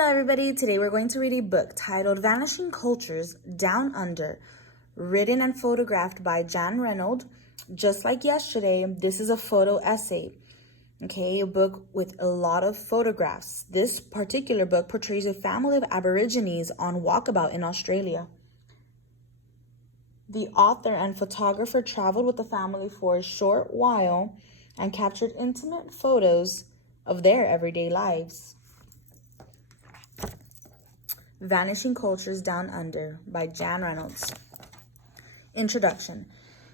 Hello everybody, today we're going to read a book titled Vanishing Cultures Down Under, written and photographed by Reynolds. Just like yesterday, this is a photo essay, okay, a book with a lot of photographs. This particular book portrays a family of Aborigines on walkabout in Australia. The author and photographer traveled with the family for a short while and captured intimate photos of their everyday lives. Vanishing Cultures Down Under by Reynolds. Introduction.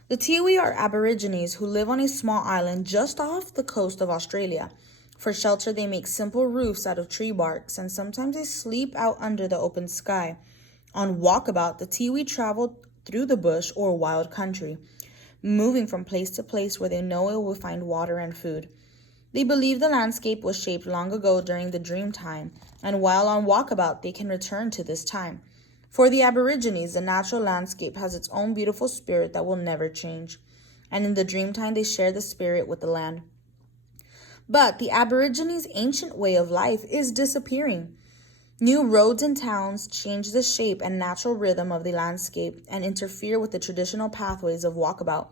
The Tiwi are Aborigines who live on a small island just off the coast of Australia. For shelter, they make simple roofs out of tree barks, and sometimes they sleep out under the open sky. On walkabout, the Tiwi travel through the bush or wild country, moving from place to place where they know it will find water and food. They believe the landscape was shaped long ago during the dream time, and while on walkabout, they can return to this time. For the Aborigines, the natural landscape has its own beautiful spirit that will never change, and in the dream time, they share the spirit with the land. But the Aborigines' ancient way of life is disappearing. New roads and towns change the shape and natural rhythm of the landscape and interfere with the traditional pathways of walkabout.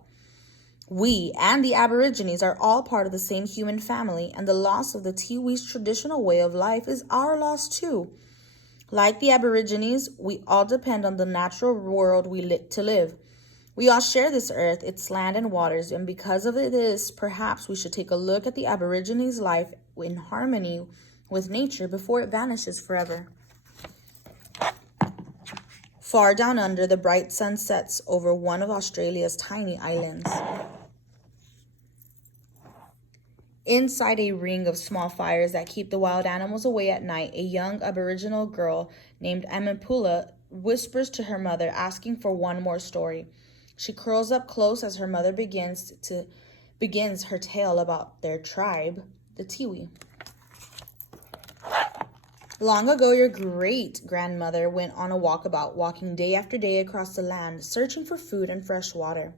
We and the Aborigines are all part of the same human family, and the loss of the Tiwi's traditional way of life is our loss too. Like the Aborigines, we all depend on the natural world we live. We all share this earth, its land and waters, and because of this, perhaps we should take a look at the Aborigines' life in harmony with nature before it vanishes forever. Far down under, the bright sun sets over one of Australia's tiny islands. Inside a ring of small fires that keep the wild animals away at night, a young Aboriginal girl named Amapula whispers to her mother, asking for one more story. She curls up close as her mother begins her tale about their tribe, the Tiwi. Long ago, your great-grandmother went on a walkabout, walking day after day across the land, searching for food and fresh water.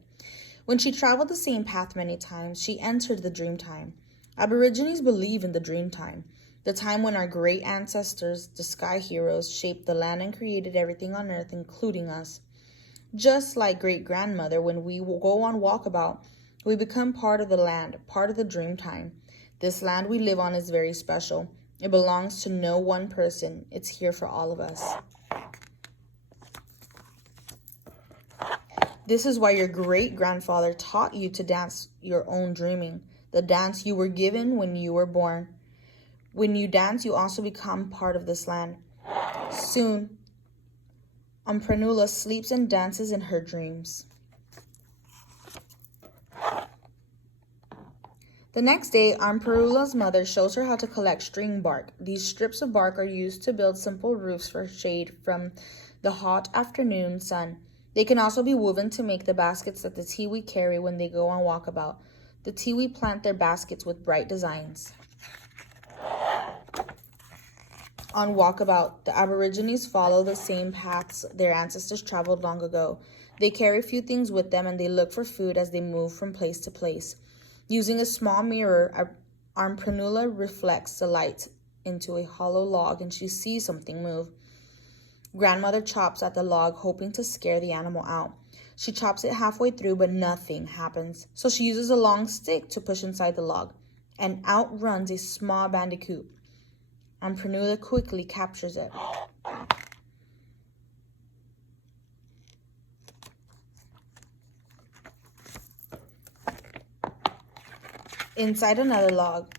When she traveled the same path many times, she entered the dream time. Aborigines believe in the dream time, the time when our great ancestors, the sky heroes, shaped the land and created everything on earth, including us. Just like great-grandmother, when we go on walkabout, we become part of the land, part of the dream time. This land we live on is very special. It belongs to no one person. It's here for all of us. This is why your great-grandfather taught you to dance your own dreaming, the dance you were given when you were born. When you dance, you also become part of this land. Soon, Umprenula sleeps and dances in her dreams. The next day, Umprenula's mother shows her how to collect string bark. These strips of bark are used to build simple roofs for shade from the hot afternoon sun. They can also be woven to make the baskets that the Tiwi carry when they go on walkabout. The Tiwi plant their baskets with bright designs. On walkabout, the Aborigines follow the same paths their ancestors traveled long ago. They carry few things with them and they look for food as they move from place to place. Using a small mirror, Umprenula reflects the light into a hollow log and she sees something move. Grandmother chops at the log, hoping to scare the animal out. She chops it halfway through, but nothing happens. So she uses a long stick to push inside the log, and out runs a small bandicoot. Umprenula quickly captures it. Inside another log,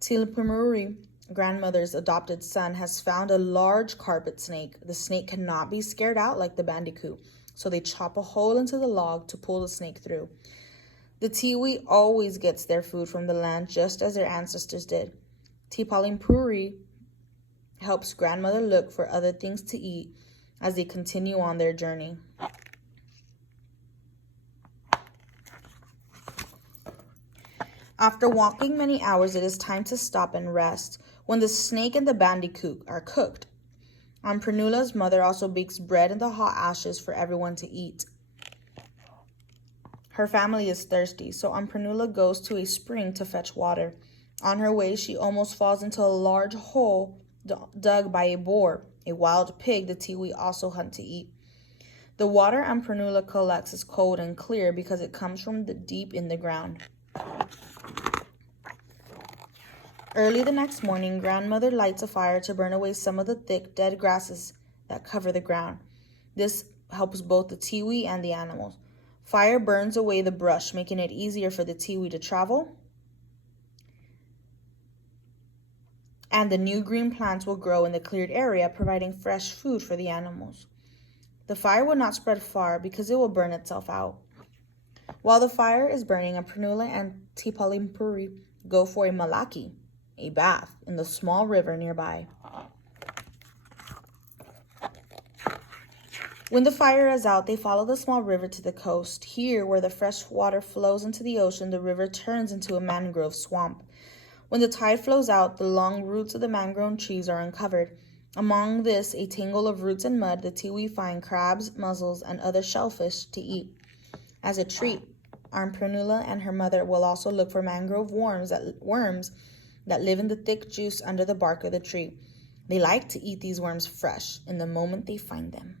Tilpumuri, grandmother's adopted son, has found a large carpet snake. The snake cannot be scared out like the bandicoot, so they chop a hole into the log to pull the snake through. The Tiwi always gets their food from the land just as their ancestors did. Tipalimpuri helps grandmother look for other things to eat as they continue on their journey. After walking many hours, it is time to stop and rest. When the snake and the bandicoot are cooked, Umprenula's mother also bakes bread in the hot ashes for everyone to eat. Her family is thirsty, so Umprenula goes to a spring to fetch water. On her way, she almost falls into a large hole dug by a boar, a wild pig the Tiwi also hunt to eat. The water Amprenula collects is cold and clear because it comes from deep in the ground. Early the next morning, grandmother lights a fire to burn away some of the thick, dead grasses that cover the ground. This helps both the Tiwi and the animals. Fire burns away the brush, making it easier for the Tiwi to travel. And the new green plants will grow in the cleared area, providing fresh food for the animals. The fire will not spread far because it will burn itself out. While the fire is burning, Amprenula and Tipalimpuri go for a malaki, a bath, in the small river nearby. When the fire is out, they follow the small river to the coast. Here, where the fresh water flows into the ocean, the river turns into a mangrove swamp. When the tide flows out, the long roots of the mangrove trees are uncovered. Among this, a tangle of roots and mud, the Tiwi find crabs, mussels, and other shellfish to eat. As a treat, Amprenula and her mother will also look for mangrove worms that live in the thick juice under the bark of the tree. They like to eat these worms fresh in the moment they find them.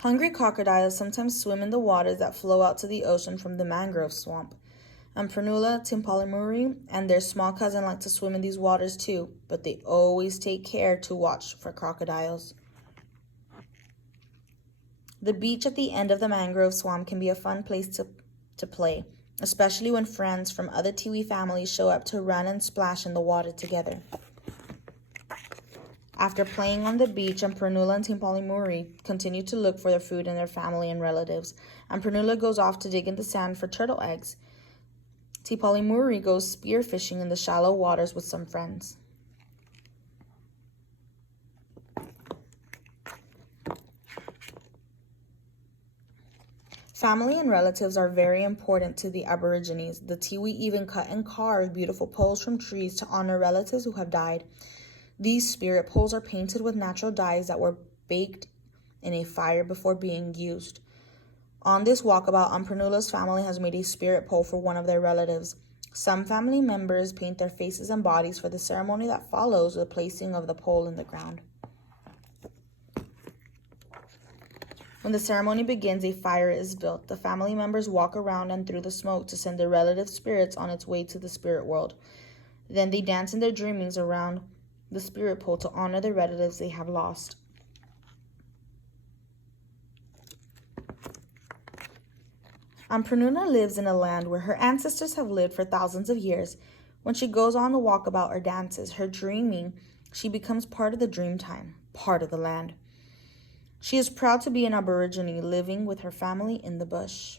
Hungry crocodiles sometimes swim in the waters that flow out to the ocean from the mangrove swamp. Amprenula, Timpalimuri, and their small cousin like to swim in these waters too, but they always take care to watch for crocodiles. The beach at the end of the mangrove swamp can be a fun place to play, especially when friends from other Tiwi families show up to run and splash in the water together. After playing on the beach, Amprenula and Timpalimuri continue to look for their food and their family and relatives. Amprenula goes off to dig in the sand for turtle eggs. Timpalimuri goes spearfishing in the shallow waters with some friends. Family and relatives are very important to the Aborigines. The Tiwi even cut and carve beautiful poles from trees to honor relatives who have died. These spirit poles are painted with natural dyes that were baked in a fire before being used. On this walkabout, Amprenula's family has made a spirit pole for one of their relatives. Some family members paint their faces and bodies for the ceremony that follows the placing of the pole in the ground. When the ceremony begins, a fire is built. The family members walk around and through the smoke to send their relative spirits on its way to the spirit world. Then they dance in their dreamings around the spirit pole to honor the relatives they have lost. Amprenula lives in a land where her ancestors have lived for thousands of years. When she goes on the walkabout or dances, her dreaming, she becomes part of the dream time, part of the land. She is proud to be an Aborigine living with her family in the bush.